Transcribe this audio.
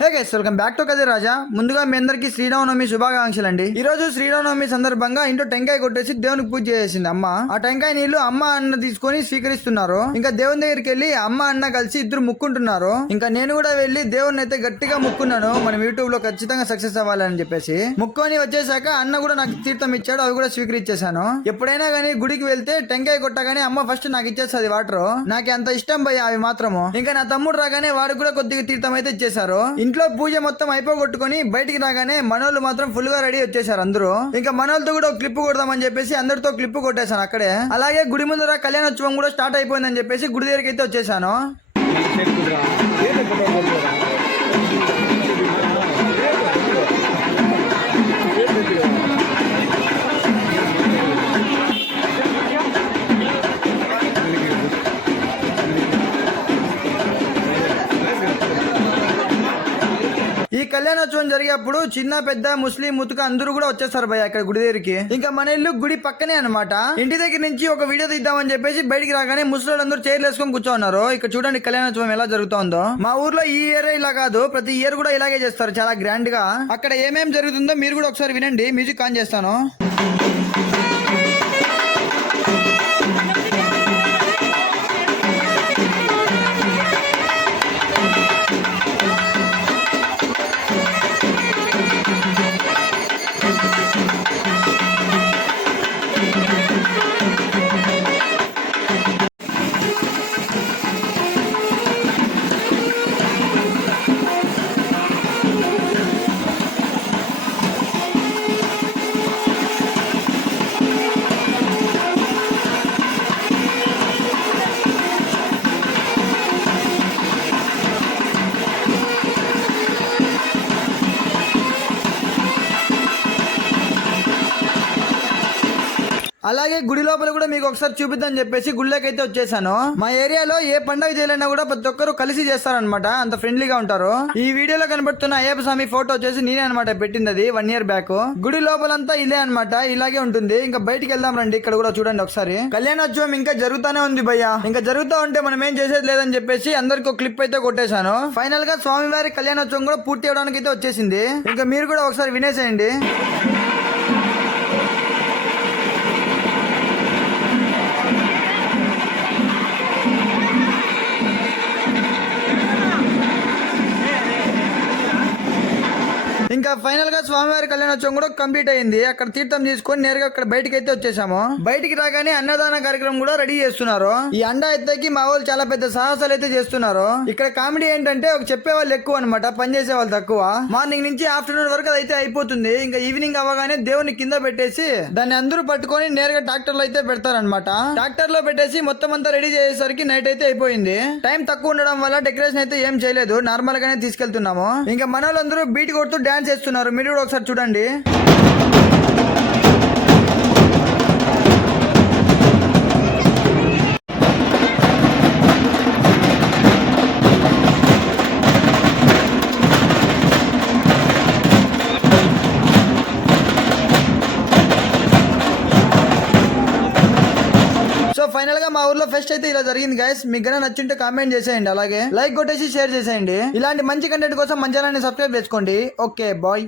Hey guys welcome back to Kade Raja. ముందుగా మీ అందరికీ శ్రీరామనవమి శుభాకాంక్షలు అండి ఈ రోజు శ్రీరామనవమి సందర్భంగా ఇంట్లో టెంకాయ కొట్టేసి దేవునికి పూజ చేసింది అమ్మ. ఆ టెంకాయ నీళ్ళు అమ్మ అన్న తీసుకొని స్వీకరిస్తున్నారు. ఇంకా దేవుని దగ్గరికి వెళ్ళి అమ్మ అన్న కలిసి ఇద్దరు ముక్కుంటున్నారు. ఇంకా నేను కూడా వెళ్ళి దేవుని అయితే గట్టిగా ముక్కున్నాను. మనం యూట్యూబ్లో ఖచ్చితంగా సక్సెస్ అవ్వాలని చెప్పేసి. ముక్కొని వచ్చేసాక అన్న కూడా నాకు తీర్థం ఇచ్చాడు అవి కూడా స్వీకరించేశాను. ఎప్పుడైనా గానీ గుడికి వెళ్తే టెంకాయ కొట్టగానే అమ్మ ఫస్ట్ నాకు ఇచ్చేస్తుంది వాటర్ నాకు అంత ఇష్టం భయ అవి మాత్రము. ఇంకా నా తమ్ముడు రాగానే వాడు కూడా కొద్దిగా తీర్థం అయితే ఇచ్చేశారు. ఇంట్లో పూజ మొత్తం అయిపోగొట్టుకుని బయటికి రాగానే మనోళ్ళు మాత్రం ఫుల్గా రెడీ వచ్చేసారు అందరూ. ఇంకా మనోళ్ళతో కూడా ఒక క్లిప్ కొడదామని చెప్పేసి అందరితో క్లిప్ కొట్టేశాను అక్కడే. అలాగే గుడి ముందర కళ్యాణోత్సవం కూడా స్టార్ట్ అయిపోయిందని చెప్పేసి గుడి దగ్గరికి అయితే వచ్చేసాను. కళ్యాణోత్సవం జరిగేప్పుడు చిన్న పెద్ద ముస్లిం ముతుక అందరూ కూడా వచ్చేస్తారు భయ ఇక్కడ గుడి దగ్గరికి. ఇంకా మన ఇల్లు గుడి పక్కనే అన్నమాట. ఇంటి దగ్గర నుంచి ఒక వీడియో తీద్దామని చెప్పేసి బయటికి రాగానే ముసలి అందరూ చైర్లు వేసుకొని కూర్చోన్నారు. ఇక్కడ చూడండి కళ్యాణోత్సవం ఎలా జరుగుతుందో. మా ఊర్లో ఈ ఇయర్ ఇలా కాదు ప్రతి ఇయర్ కూడా ఇలాగే చేస్తారు చాలా గ్రాండ్గా. అక్కడ ఏమేం జరుగుతుందో మీరు కూడా ఒకసారి వినండి మ్యూజిక్ ఆన్ చేస్తాను. అలాగే గుడి లోపల కూడా మీకు ఒకసారి చూపిద్దాం చెప్పేసి గుళ్ళకైతే అయితే వచ్చేసాను. మా ఏరియాలో ఏ పండగ చేయాలన్నా కూడా ప్రతి ఒక్కరు కలిసి చేస్తారనమాట అంత ఫ్రెండ్లీగా ఉంటారు. ఈ వీడియోలో కనబడుతున్న అయ్యప్ప స్వామి ఫోటో వచ్చేసి నేనే అనమాట పెట్టింది అది వన్ ఇయర్ బ్యాక్ గుడి లోపలంతా ఇదే అన్నమాట. ఇలాగే ఉంటుంది. ఇంకా బయటికి వెళ్దాం రండి. ఇక్కడ కూడా చూడండి ఒకసారి. కళ్యాణోత్సవం ఇంకా జరుగుతానే ఉంది భయ్య. ఇంకా జరుగుతా ఉంటే మనం ఏం చేసేది లేదని చెప్పేసి అందరికి ఒక క్లిప్ అయితే కొట్టేశాను. ఫైనల్గా స్వామివారి కళ్యాణోత్సవం కూడా పూర్తి అవడానికి అయితే వచ్చేసింది. ఇంకా మీరు కూడా ఒకసారి వినేసేయండి. ఇంకా ఫైనల్గా స్వామివారి కళ్యాణోత్సవం కూడా కంప్లీట్ అయింది. అక్కడ తీర్థం తీసుకొని నేరుగా అక్కడ బయటకి అయితే వచ్చేసాము. బయటికి రాగానే అన్నదాన కార్యక్రమం కూడా రెడీ చేస్తున్నారు. ఈ అండ ఎత్తకి మా వాళ్ళు చాలా పెద్ద సాహసాలు అయితే చేస్తున్నారు. ఇక్కడ కామెడీ ఏంటంటే ఒక చెప్పే వాళ్ళు ఎక్కువ అనమాట పని చేసే వాళ్ళు తక్కువ. మార్నింగ్ నుంచి ఆఫ్టర్నూన్ వరకు అయితే అయిపోతుంది. ఇంకా ఈవినింగ్ అవగానే దేవుని కింద పెట్టేసి దాన్ని అందరూ పట్టుకొని నేరుగా ట్రాక్టర్లో అయితే పెడతారనమాట ట్రాక్టర్లో పెట్టేసి మొత్తం అంతా రెడీ చేసేసరికి నైట్ అయితే అయిపోయింది. టైం తక్కువ ఉండడం వల్ల డెకరేషన్ అయితే ఏం చేయలేదు. నార్మల్ గానే తీసుకెళ్తున్నాము. ఇంకా మన వాళ్ళందరూ బీట్ కొడుతూ డాన్స్ చేస్తున్నారు. మీరు కూడా ఒకసారి చూడండి. ఫైనల్గా ఫైనల్గా మా ఊర్లో ఫెస్ట్ అయితే ఇలా జరిగింది గైస్ మీకు గన నచ్చుంటే కామెంట్ చేసేయండి అలాగే లైక్ కొట్టేసి షేర్ చేసేయండి. ఇలాంటి మంచి కంటెంట్ కోసం మంచి సబ్స్క్రైబ్ చేసుకోండి. Okay bye